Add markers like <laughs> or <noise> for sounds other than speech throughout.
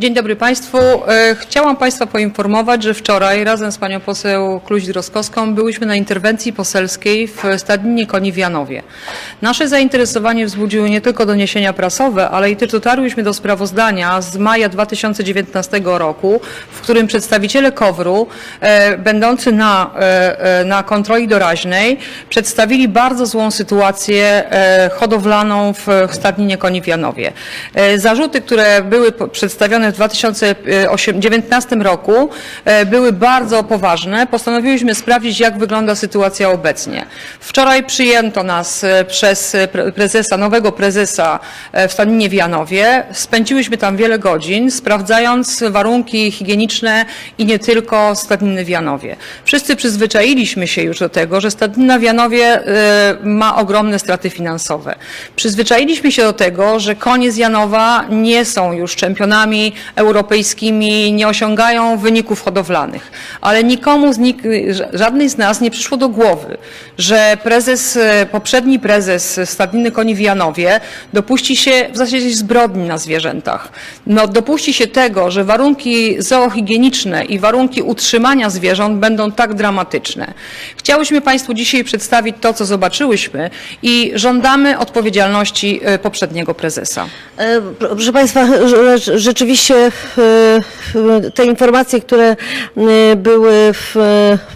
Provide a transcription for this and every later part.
Dzień dobry Państwu. E, Chciałam Państwa poinformować, że wczoraj razem z Panią poseł Kluź-Droskowską byłyśmy na interwencji poselskiej w Stadninie Koni w Janowie. Nasze zainteresowanie wzbudziły nie tylko doniesienia prasowe, ale i też dotarłyśmy do sprawozdania z maja 2019 roku, w którym przedstawiciele KOWR-u e, będący na, e, na kontroli doraźnej przedstawili bardzo złą sytuację hodowlaną w Stadninie Koni w Janowie. Zarzuty, które były przedstawione w 2019 roku e, były bardzo poważne. Postanowiłyśmy sprawdzić, jak wygląda sytuacja obecnie. Wczoraj przyjęto nas e, przez e, pre- prezesa, nowego prezesa w Stadninie w Janowie. Spędziłyśmy tam wiele godzin, sprawdzając warunki higieniczne i nie tylko Stadniny w Janowie. Wszyscy przyzwyczailiśmy się już do tego, że Stadnina w Janowie ma ogromne straty finansowe. Przyzwyczailiśmy się do tego, że konie z Janowa nie są już czempionami europejskimi, nie osiągają wyników hodowlanych. Ale nikomu z nik- żadnej z nas nie przyszło do głowy, że prezes, e, poprzedni prezes Stadniny Koni w Janowie dopuści się w zasadzie zbrodni na zwierzętach. No, dopuści się tego, że warunki zoohigieniczne i warunki utrzymania zwierząt będą tak dramatyczne. Chciałyśmy Państwu dzisiaj przedstawić to, co zobaczyłyśmy i żądamy odpowiedzialności e, poprzedniego prezesa. E, Proszę Państwa, rzeczywiście e, te informacje, które e, były w,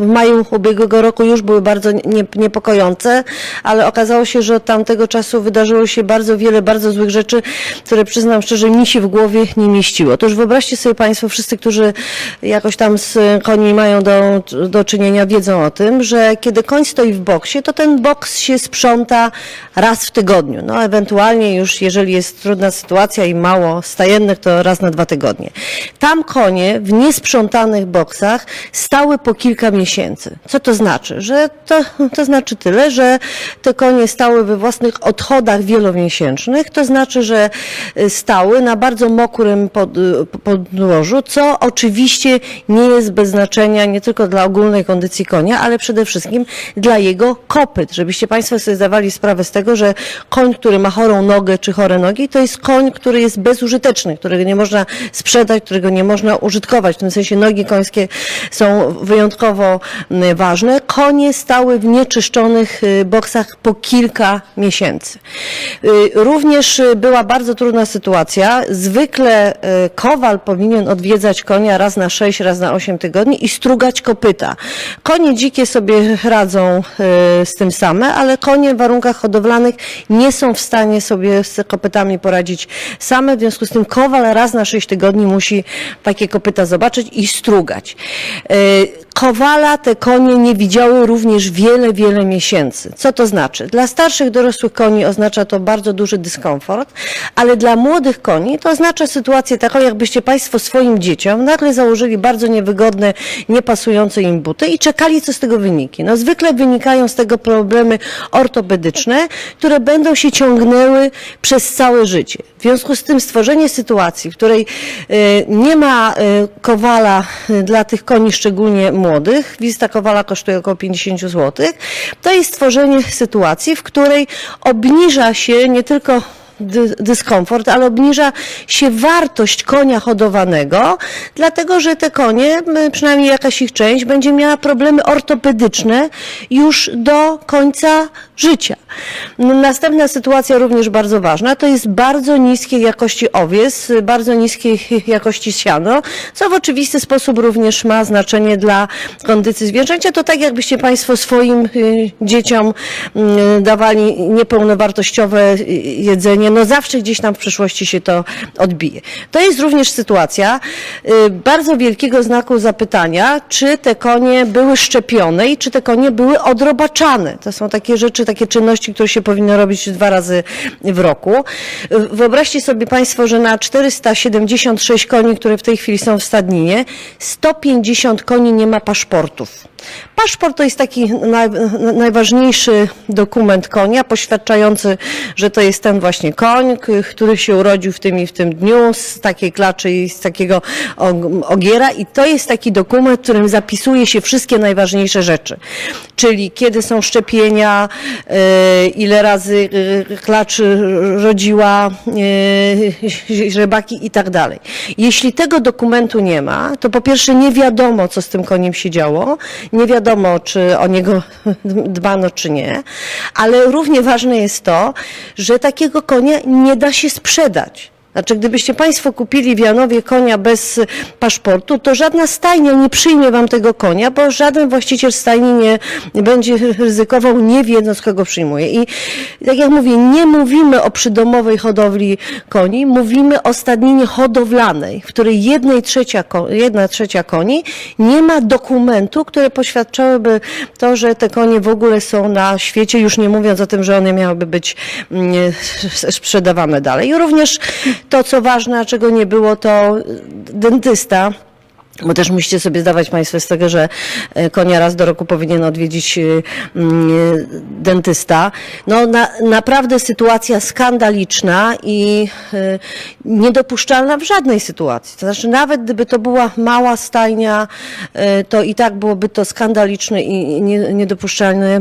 w maju ubiegłego roku już były bardzo nie- niepokojące, ale okazało się, że od tamtego czasu wydarzyło się bardzo wiele bardzo złych rzeczy, które przyznam szczerze mi się w głowie nie mieściło. Otóż wyobraźcie sobie Państwo, wszyscy, którzy jakoś tam z koni mają do, do czynienia, wiedzą o tym, że kiedy koń stoi w boksie, to ten boks się sprząta raz w tygodniu. No ewentualnie już, jeżeli jest trudna sytuacja i mało stajennych, to raz na dwa tygodnie. Tam konie w niesprzątanych boksach stały po kilka miesięcy. Co to znaczy? Że to, to znaczy tyle, że te konie stały we własnych odchodach wielomiesięcznych, to znaczy, że y, stały na bardzo mokrym pod, y, podłożu, co oczywiście nie jest bez znaczenia nie tylko dla ogólnej kondycji konia, ale przede wszystkim dla jego kopyt. Żebyście Państwo sobie zdawali sprawę z tego, że koń, który ma chorą nogę czy chore nogi, to jest koń, który jest bezużyteczny, którego nie można sprzedać, którego nie można użytkować. W tym sensie nogi końskie są wyjątkowo ważne. Konie stały w nieczyszczonych y, boksach po kilka miesięcy. Y, Również y, była bardzo trudna sytuacja. Zwykle kowal powinien odwiedzać konia raz na 6, raz na 8 tygodni i strugać kopyta. Konie dzikie sobie radzą z tym same, ale konie w warunkach hodowlanych nie są w stanie sobie z kopytami poradzić same. W związku z tym kowal raz na 6 tygodni musi takie kopyta zobaczyć i strugać. Kowala te konie nie widziały również wiele, wiele miesięcy. Co to znaczy? Dla starszych dorosłych koni oznacza to bardzo duży dyskomfort, ale dla młodych koni to oznacza sytuację taką, jakbyście Państwo swoim dzieciom nagle założyli bardzo niewygodne, niepasujące im buty i czekali, co z tego wyniki. No zwykle wynikają z tego problemy ortopedyczne, które będą się ciągnęły przez całe życie. W związku z tym stworzenie sytuacji, w której e, nie ma e, kowala e, dla tych koni szczególnie młodych, wizyta kowala kosztuje około 50 zł, to jest stworzenie sytuacji, w której obniża się nie tylko dy- dyskomfort, ale obniża się wartość konia hodowanego, dlatego że te konie, przynajmniej jakaś ich część, będzie miała problemy ortopedyczne już do końca życia. Następna sytuacja również bardzo ważna, to jest bardzo niskiej jakości owiec, bardzo niskiej <laughs> jakości siano, co w oczywisty sposób również ma znaczenie dla kondycji zwierzęcia. To tak jakbyście Państwo swoim y, dzieciom y, dawali niepełnowartościowe y, jedzenie, no zawsze gdzieś tam w przyszłości się to odbije. To jest również sytuacja bardzo wielkiego znaku zapytania, czy te konie były szczepione i czy te konie były odrobaczane. To są takie rzeczy, takie czynności, które się powinno robić dwa razy w roku. Wyobraźcie sobie Państwo, że na 476 koni, które w tej chwili są w stadninie, 150 koni nie ma paszportów. Paszport to jest taki naj, najważniejszy dokument konia, poświadczający, że to jest ten właśnie koń, który się urodził w tym i w tym dniu, z takiej klaczy i z takiego og- ogiera. I to jest taki dokument, w którym zapisuje się wszystkie najważniejsze rzeczy. Czyli kiedy są szczepienia, e, ile razy e, klacz rodziła e, żebaki i tak dalej. Jeśli tego dokumentu nie ma, to po pierwsze nie wiadomo, co z tym koniem się działo, nie wiadomo, czy o niego <laughs> dbano, czy nie, ale równie ważne jest to, że takiego konia nie da się sprzedać. Znaczy, gdybyście Państwo kupili w Janowie konia bez paszportu, to żadna stajnia nie przyjmie Wam tego konia, bo żaden właściciel stajni nie, będzie ryzykował, nie wiedząc, kogo przyjmuje. I tak jak mówię, nie mówimy o przydomowej hodowli koni, mówimy o stadninie hodowlanej, w której jednej trzecia, jedna trzecia koni nie ma dokumentu, które poświadczałyby to, że te konie w ogóle są na świecie, już nie mówiąc o tym, że one miałyby być mm, sprzedawane dalej. I również to, co ważne, a czego nie było, to dentysta. Bo też musicie sobie zdawać Państwo z tego, że e, konia raz do roku powinien odwiedzić e, e, dentysta. No na, naprawdę sytuacja skandaliczna i niedopuszczalna w żadnej sytuacji. To znaczy nawet gdyby to była mała stajnia, to i tak byłoby to skandaliczne i nie, niedopuszczalne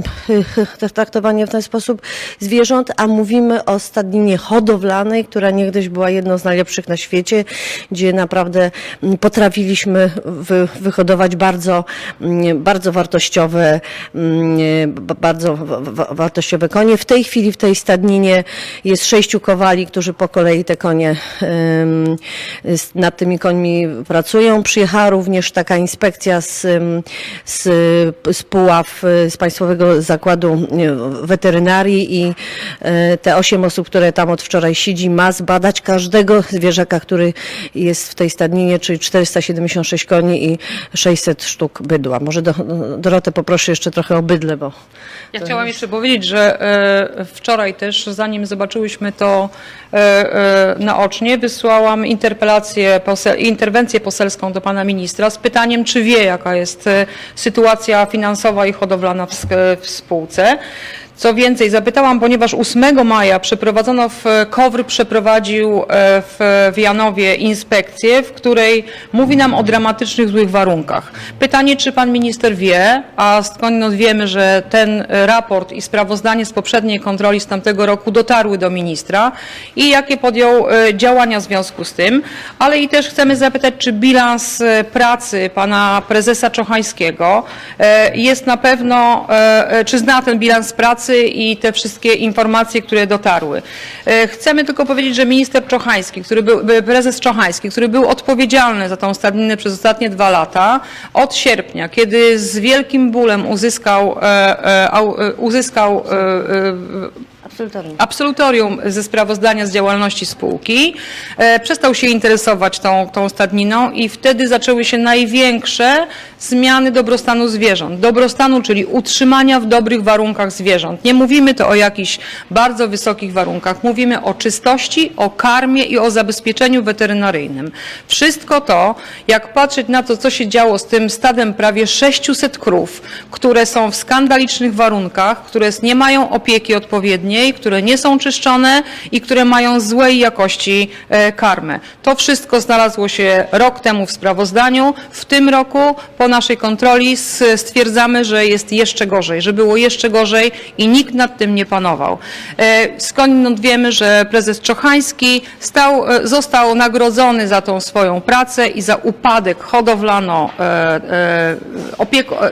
traktowanie w ten sposób zwierząt, a mówimy o stadninie hodowlanej, która niegdyś była jedną z najlepszych na świecie, gdzie naprawdę mm, potrafiliśmy wy, wyhodować bardzo, mm, bardzo wartościowe, mm, bardzo wa- wa- wartościowe konie. W tej chwili w tej stadninie jest sześciu kowali, którzy po kolei te konie nad tymi końmi pracują. Przyjechała również taka inspekcja z, z, z Puław, e, z Państwowego Zakładu e, Weterynarii i e, te osiem osób, które tam od wczoraj siedzi, ma zbadać każdego zwierzaka, który jest w tej stadninie, czyli 476 koni i 600 sztuk bydła. Może do, Dorotę poproszę jeszcze trochę o bydle, bo Ja chciałam jeszcze powiedzieć, że e, wczoraj też, zanim zobaczyłyśmy to e, e, naocznie, wysłałam interpelację, posel, interwencję poselską do pana ministra z pytaniem, czy wie, jaka jest e, sytuacja finansowa i hodowlana w, w spółce. Co więcej, zapytałam, ponieważ 8 maja przeprowadzono w KOWR przeprowadził e, w, w Janowie inspekcję, w której mówi nam o dramatycznych złych warunkach. Pytanie, czy pan minister wie, a skądinąd wiemy, że ten raport i sprawozdanie z poprzedniej kontroli z tamtego roku dotarły do ministra i jakie podjął e, działania w związku z tym, ale i też chcemy zapytać, czy bilans e, pracy pana prezesa Czochańskiego jest na pewno, czy zna ten bilans pracy i te wszystkie informacje, które dotarły. E, Chcemy tylko powiedzieć, że minister Czochański, który był, e, prezes Czochański, który był odpowiedzialny za tą stadninę przez ostatnie dwa lata, od sierpnia, kiedy z wielkim bólem uzyskał, e, uzyskał absolutorium. absolutorium ze sprawozdania z działalności spółki, e, przestał się interesować tą, tą stadniną i wtedy zaczęły się największe zmiany dobrostanu zwierząt. Dobrostanu, czyli utrzymania w dobrych warunkach zwierząt. Nie mówimy to o jakichś bardzo wysokich warunkach, mówimy o czystości, o karmie i o zabezpieczeniu weterynaryjnym. Wszystko to, jak patrzeć na to, co się działo z tym stadem prawie 600 krów, które są w skandalicznych warunkach, które nie mają opieki odpowiedniej, które nie są czyszczone i które mają złej jakości e, karmę. To wszystko znalazło się rok temu w sprawozdaniu. W tym roku po naszej kontroli stwierdzamy, że jest jeszcze gorzej, że było jeszcze gorzej i nikt nad tym nie panował. E, Skądinąd wiemy, że prezes Czochański stał, e, został nagrodzony za tą swoją pracę i za upadek hodowlano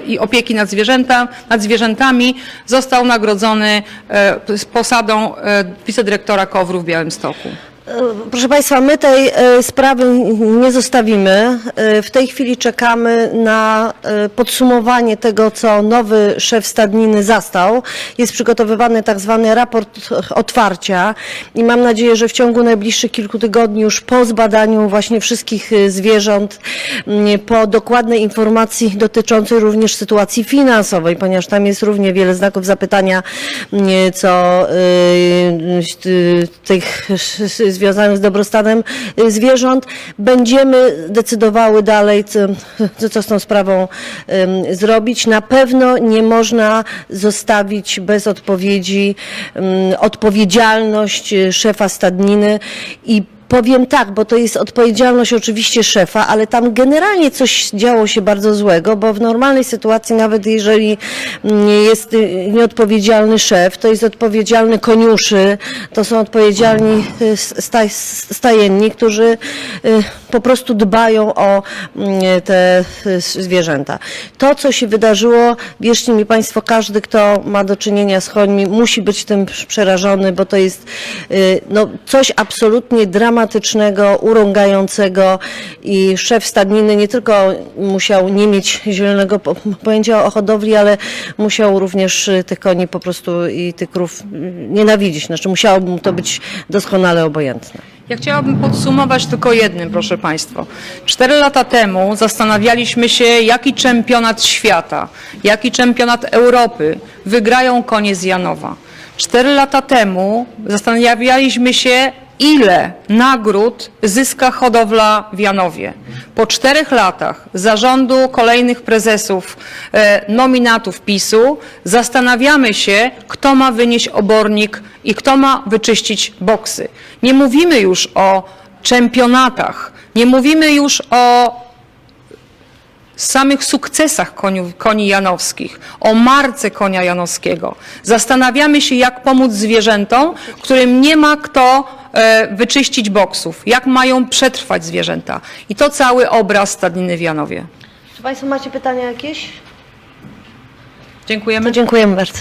i opieki nad, zwierzęta, nad zwierzętami został nagrodzony z posadą e, wicedyrektora KOWR-u w Białymstoku. Proszę Państwa, my tej e, sprawy nie zostawimy. E, W tej chwili czekamy na e, podsumowanie tego, co nowy szef stadniny zastał. Jest przygotowywany tak zwany raport otwarcia i mam nadzieję, że w ciągu najbliższych kilku tygodni już po zbadaniu właśnie wszystkich e, zwierząt, po dokładnej informacji dotyczącej również sytuacji finansowej, ponieważ tam jest równie wiele znaków zapytania, co tych związanych z dobrostanem y, zwierząt. Będziemy decydowały dalej, co, co z tą sprawą zrobić. Na pewno nie można zostawić bez odpowiedzi odpowiedzialność y, szefa stadniny i Powiem tak, bo to jest odpowiedzialność oczywiście szefa, ale tam generalnie coś działo się bardzo złego, bo w normalnej sytuacji, nawet jeżeli mm, jest y, nieodpowiedzialny szef, to jest odpowiedzialny koniuszy, to są odpowiedzialni y, sta- stajenni, którzy y, po prostu dbają o mm, te zwierzęta. To, co się wydarzyło, wierzcie mi Państwo, każdy, kto ma do czynienia z końmi, musi być tym przerażony, bo to jest no, coś absolutnie dramatycznego, urągającego i szef stadniny nie tylko musiał nie mieć zielonego po- pojęcia o hodowli, ale musiał również tych koni po prostu i tych krów nienawidzić. Znaczy musiało mu to być doskonale obojętne. Ja chciałabym podsumować tylko jednym, proszę Państwa. Cztery lata temu zastanawialiśmy się, jaki czempionat świata, jaki czempionat Europy wygrają konie z Janowa. Cztery lata temu zastanawialiśmy się, ile nagród zyska hodowla w Janowie. Po czterech latach zarządu kolejnych prezesów, e, nominatów PiSu zastanawiamy się, kto ma wynieść obornik i kto ma wyczyścić boksy. Nie mówimy już o czempionatach, nie mówimy już o samych sukcesach koniu, koni janowskich, o marce konia janowskiego. Zastanawiamy się, jak pomóc zwierzętom, którym nie ma kto wyczyścić boksów, jak mają przetrwać zwierzęta. I to cały obraz stadniny w Janowie. Czy Państwo macie pytania jakieś? Dziękujemy. No, dziękujemy bardzo.